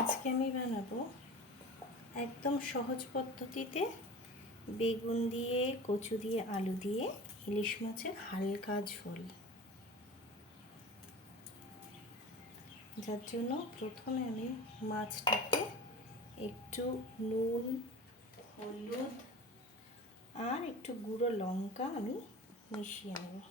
আজকে আমি বানাবো একদম সহজ পদ্ধতিতে বেগুন দিয়ে, কচু দিয়ে, আলু দিয়ে ইলিশ মাছের হালকা ঝোল। যার জন্য প্রথমে আমি মাছটাকে একটু নুন, হলুদ আর একটু গুঁড়ো লঙ্কা আমি মিশিয়ে নেব।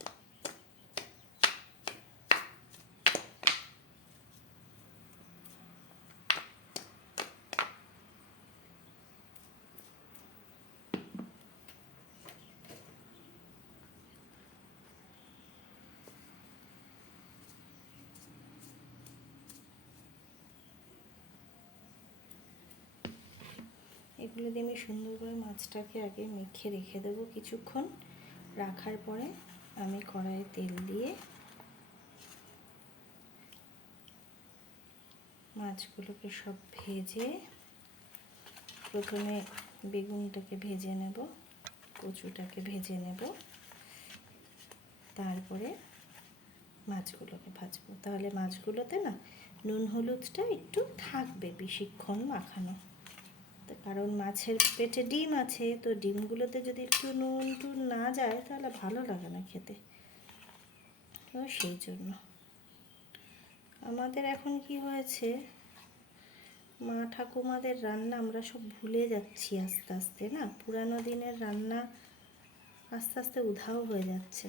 এগুলো দিয়ে আমি সুন্দর করে মাছটাকে আগে মেখে রেখে দেবো কিছুক্ষণ। রাখার পরে আমি কড়াইয়ে তেল দিয়ে মাছগুলোকে সব ভেজে, প্রথমে বেগুনটাকে ভেজে নেব, কচুটাকে ভেজে নেব, তারপরে মাছগুলোকে ভাজবো। তাহলে মাছগুলোতে না নুন হলুদটা একটু থাকবে বেশিক্ষণ মাখানো। কারণ মাছের পেটে ডিম আছে, তো ডিমগুলোতে যদি একটু নুন টুন না যায় তাহলে ভালো লাগে না খেতে। তো সেই জন্য আমাদের এখন কি হয়েছে, মা ঠাকুমাদের রান্না আমরা সব ভুলে যাচ্ছি আস্তে আস্তে, না পুরানো দিনের রান্না আস্তে আস্তে উধাও হয়ে যাচ্ছে।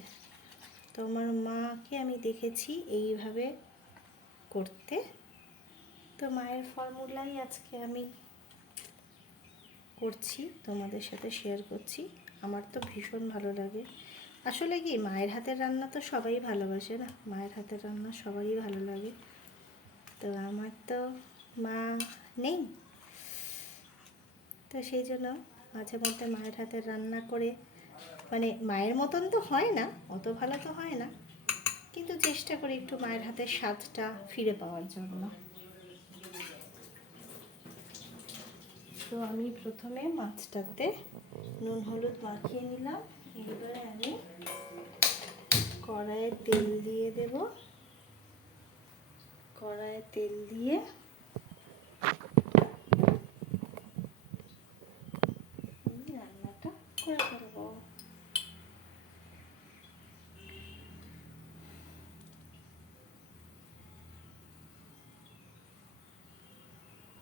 তো আমার মাকে আমি দেখেছি এইভাবে করতে, তো মায়ের ফর্মুলাই আজকে আমি করছি, তোমাদের সাথে শেয়ার করছি। আমার তো ভীষণ ভালো লাগে। আসলে কি, মায়ের হাতের রান্না তো সবাই ভালোবাসে, না মায়ের হাতের রান্না সবারই ভালো লাগে। তো আমার তো মা নেই, তো সেই জন্য মাঝে মধ্যে মায়ের হাতের রান্না করে, মানে মায়ের মতন তো হয় না, অত ভালো তো হয় না, কিন্তু চেষ্টা করি একটু মায়ের হাতের স্বাদটা ফিরে পাওয়ার জন্য। তো আমি প্রথমে মাছটাতে নুন হলুদ মাখিয়ে নিলাম। এবারে আমি কড়াইয়ে তেল দিয়ে দেব। কড়াইয়ে তেল দিয়ে রান্নাটা করে ফেলব।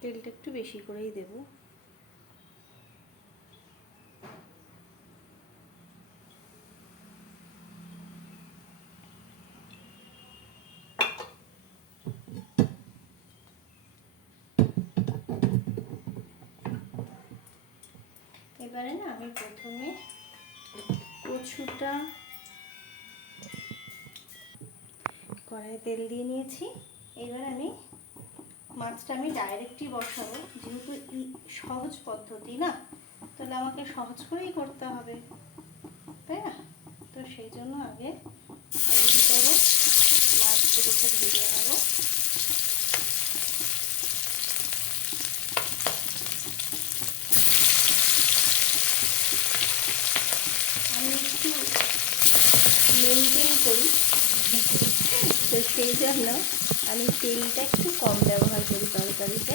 তেলটা একটু বেশি করেই দেব। এবারে না আমি প্রথমে কচুটা, কড়াইয়ে তেল দিয়ে নিয়েছি। এবার আমি মাছটা আমি ডাইরেক্টই বসাবো, যেহেতু সহজ পদ্ধতি না, তাহলে আমাকে সহজ করেই করতে হবে, তাই না? তো সেই জন্য আগে আমি কী করবো, মাছগুলোকে ভেজে নেবো। আমি একটু মেনটেন করি, তো সেই জন্য আমি তেলটা একটু কম ব্যবহার করি তরকারিতে।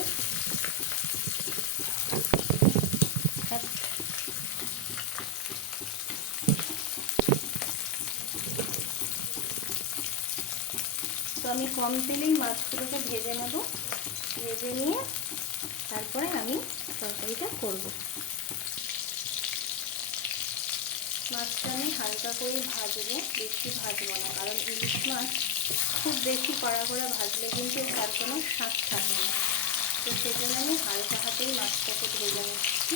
তো আমি কম তেলেই মাছগুলোকে ভেজে নেব। ভেজে নিয়ে তারপরে আমি তরকারিটা করব। মাছটা আমি হালকা করে ভাজবো, বেশি ভাজবো না, কারণ ইলিশ মাছ খুব বেশি কড়া করে ভাজলে কিন্তু তার কোনো স্বাদ থাকে না। তো সেজন্য আমি হালকা হাতেই মাছটাকে ভেজে নিচ্ছি।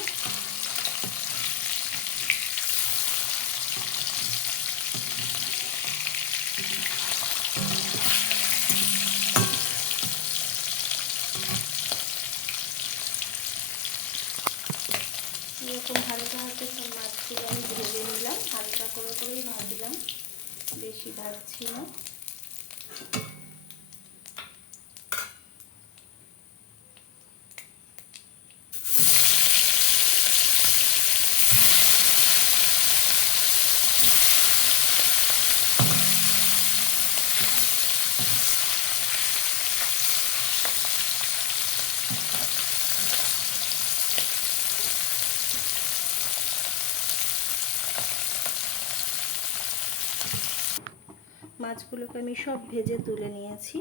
এরকম হালকা হাতে সব মাছগুলো আমি ভেজে নিলাম, হালকা করে করেই ভাজলাম, বেশি ভাজছি না। মাছগুলোকে আমি সব ভেজে তুলে নিয়েছি।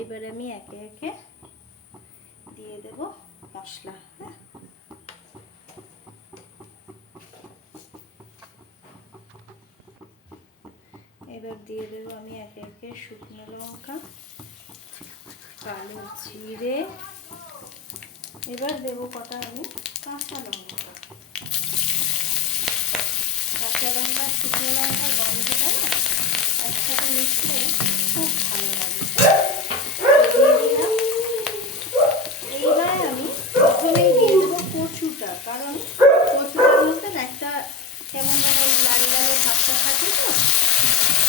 এবারে আমি একে একে দিয়ে দেব মশলা। হ্যাঁ, এবার দিয়ে দেবো আমি একে একে শুকনো লঙ্কা, কালো জিরে, এবার দেবো কটা আমি কাঁচা লঙ্কা। কাঁচা লঙ্কা শুকনো লঙ্কার গন্ধটা না একসাথে মিশলে খুব ভালো লাগে। দিয়ে দিলাম। এইবার আমি প্রথমেই দিয়ে দেবো কচুটা, কারণ কচুটার মধ্যে একটা কেমন যেন লাল লালের ভাবটা থাকে,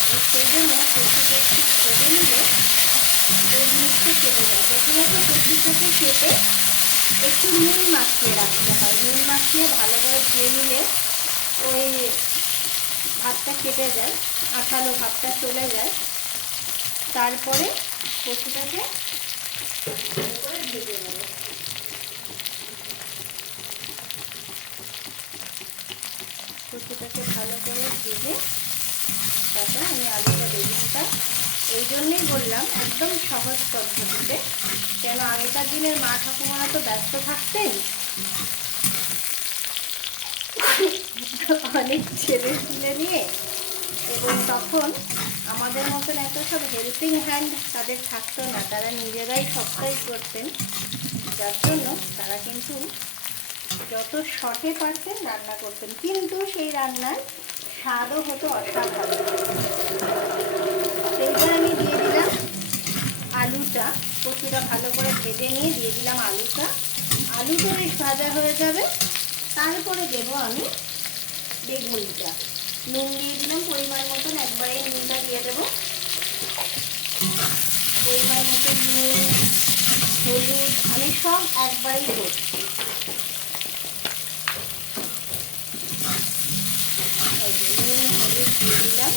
তো সেই জন্য কচুটা একটু ভেজে নিলে ওই জিনিসটা কেটে যায়। প্রথমত কচুটাকে কেটে একটু নুন মাখিয়ে রাখতে হয়। নুন মাখিয়ে ভালো করে ধুয়ে নিলে ওই ভাতটা কেটে যায়, আঠালো ভাতটা চলে যায়। তারপরে কচুটাকে ভালো করে ভেজে নেব। কচুটাকে ভালো করে ভেজে তারপরে আমি আলুটা বেগুনটা, এই জন্যই বললাম একদম সহজ পদ্ধতিতে, কেন আগেকার দিনের মা ঠাকুমারা তো ব্যস্ত থাকতেন, অনেক ছেলে তুলে নিয়ে, এবং তখন আমাদের মতন এত সব হেল্পিং হ্যান্ড তাদের থাকতো না, তারা নিজেরাই সবটাই করতেন। যার জন্য তারা কিন্তু যত শর্টে পারতেন রান্না করতেন, কিন্তু সেই রান্নার স্বাদও হতো অসাধারণ। এইবার আমি দিয়ে দিলাম আলুটা, কচুটা ভালো করে ভেজে নিয়ে দিয়ে দিলাম আলুটা। আলুটা বেশ ভাজা হয়ে যাবে, তারপরে দেবো আমি বেগুনটা। নুন দিয়ে দিলাম পরিমাণ মতন, একবারে নুনটা দিয়ে দেবো। পরিমাণ মতন নুন, হলুদ আমি সব একবারেই করছি। নুন হলুদ দিয়ে দিলাম।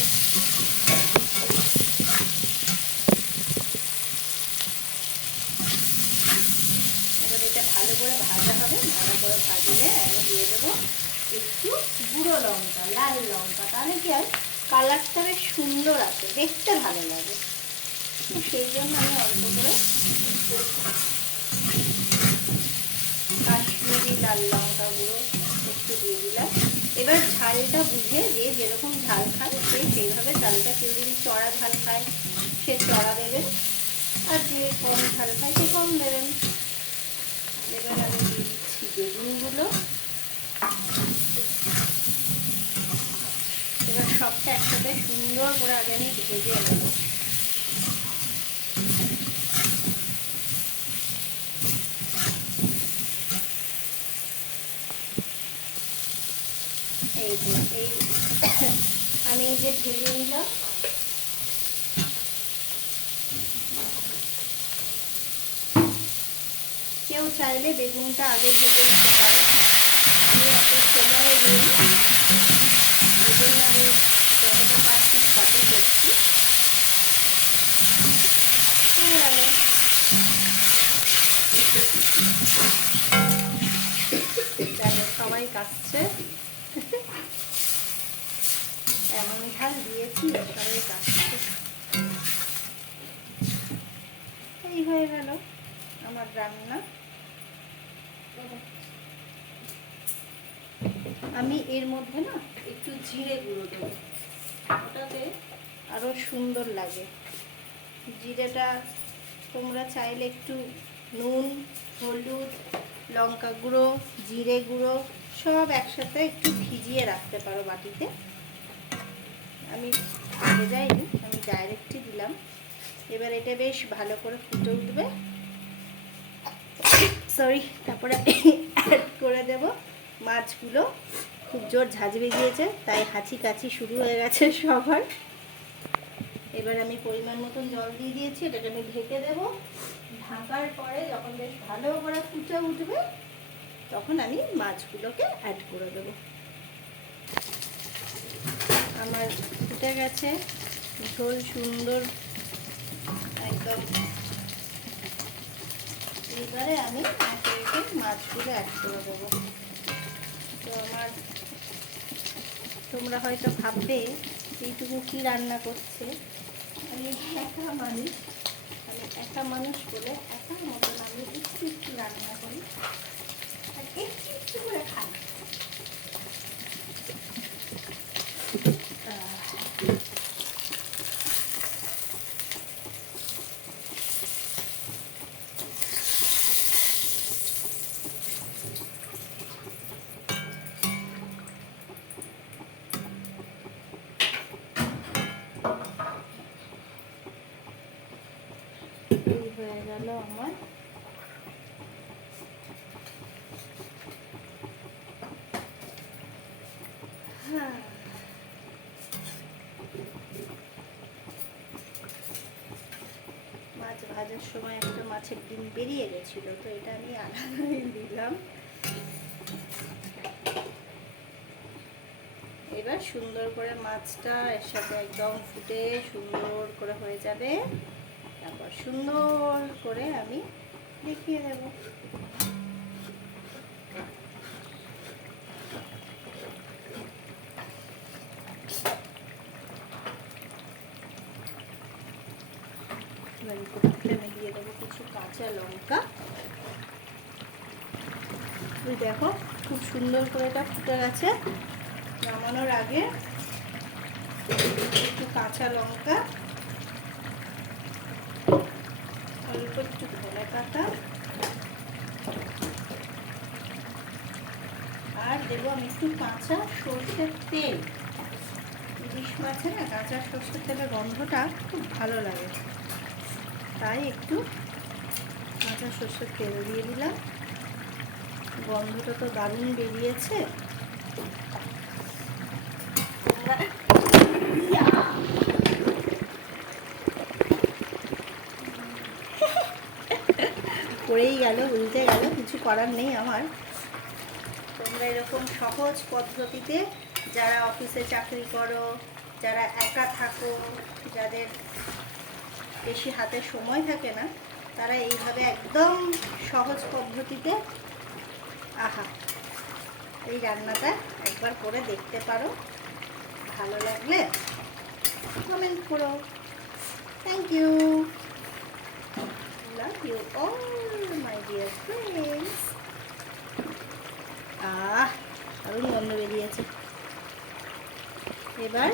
এবার এটা ভালো করে ভাজা হবে। ভালো করে ভাজলে আমি দিয়ে দেবো একটু গুঁড়ো লঙ্কা, লাল লঙ্কা, তাহলে কি হয় কালারটা বেশ সুন্দর আছে, দেখতে ভালো লাগে। তো সেই জন্য আমি অল্প করে কাশ্মীরি লাল লঙ্কা গুঁড়ো একটু দিয়ে দিলাম। এবার ঝালটা বুঝে, যে যেরকম ঝাল খায় সে সেইভাবে ঝালটা, কেউ যদি চড়া ঝাল খায় সে চড়া দেবেন, আর যে কম ঝাল খায় সে কম দেবেন। এবার আমি দিয়ে দিচ্ছি বেগুনগুলো। এবার সবটা একসাথে সুন্দর করে আগে আমি ভেজে নেব। এই যে আমি এই যে ভেজে নিলাম। কেউ চাইলে বেগুনটা আগে ভেজে নিতে পারে, আমি এত সময় নেই, এই জন্য আমি যতটা পারছি তাতে করছি। দেখো সবাই কাটছে, এমন ঝাল দিয়েছি সবাই কাটছে। এই হয়ে গেল আমার রান্না। আমি এর মধ্যে না একটু জিরে গুঁড়ো দেবো, ওটাতে আরো সুন্দর লাগে। জিরেটা তোমরা চাইলে একটু নুন, হলুদ, লঙ্কা গুঁড়ো, জিরে গুঁড়ো সব একসাথে একটু ভিজিয়ে রাখতে পারো বাটিতে। আমি ভেজাইনি, আমি ডাইরেক্টই দিলাম। এবার এটা বেশ ভালো করে ফুটে উঠবে, সরি, তারপরে অ্যাড করে দেব মাছগুলো। খুব জোর ঝাঁঝ বেরিয়েছে, তাই হাঁচি কাশি শুরু হয়ে গেছে সবার। এবার আমি পরিমাণ মতন জল দিয়ে দিয়েছি, এটাকে আমি ঢেকে দেবো। ঢাকার পরে যখন বেশ ভালো করে ফুটে উঠবে তখন আমি মাছগুলোকে অ্যাড করে দেবো। আমার ফুটে গেছে, ঝোল সুন্দর একদম। এবারে আমি একে একে মাছগুলো অ্যাড করে দেবো। তো তোমরা হয়তো ভাববে এইটুকু কি রান্না করছে। আমি একা মানুষ বলে একার মতন আমি একটু একটু রান্না করি আর একটু একটু করে খাই। এই হয়ে গেল আমার মাছ ভাজার সময় একটা মাছের ডিম বেরিয়ে গেছিল, তো এটা আমি আলাদাই দিলাম। এবার সুন্দর করে মাছটা এর সাথে একদম ফুটে সুন্দর করে হয়ে যাবে, তারপর সুন্দর করে আমি দেখিয়ে দেব। আমি দিয়ে দেবো কিছু কাঁচা লঙ্কা। দেখো খুব সুন্দর করে এটা ফুটে গেছে। নামানোর আগে একটু কাঁচা লঙ্কা, অল্প একটু ধনে পাতা, আর দেবো আমি একটু কাঁচা সর্ষের তেল। ইলিশ মাছে না কাঁচা সর্ষের তেলের গন্ধটা খুব ভালো লাগে, তাই একটু কাঁচা সর্ষের তেল দিয়ে দিলাম। গন্ধটা তো দারুণ বেরিয়েছে। পড়েই গেল, উল্টে গেল, কিছু করার নেই আমার। তোমরা এরকম সহজ পদ্ধতিতে যারা অফিসে চাকরি করো, যারা একা থাকো, যাদের বেশি হাতে সময় থাকে না, তারা এইভাবে একদম সহজ পদ্ধতিতে এই রান্নাটা একবার করে দেখতে পারো। ভালো লাগলে কমেন্ট করো। Thank you, love you all my dear friends. দারুণ গন্ধ বেরিয়েছে। এবার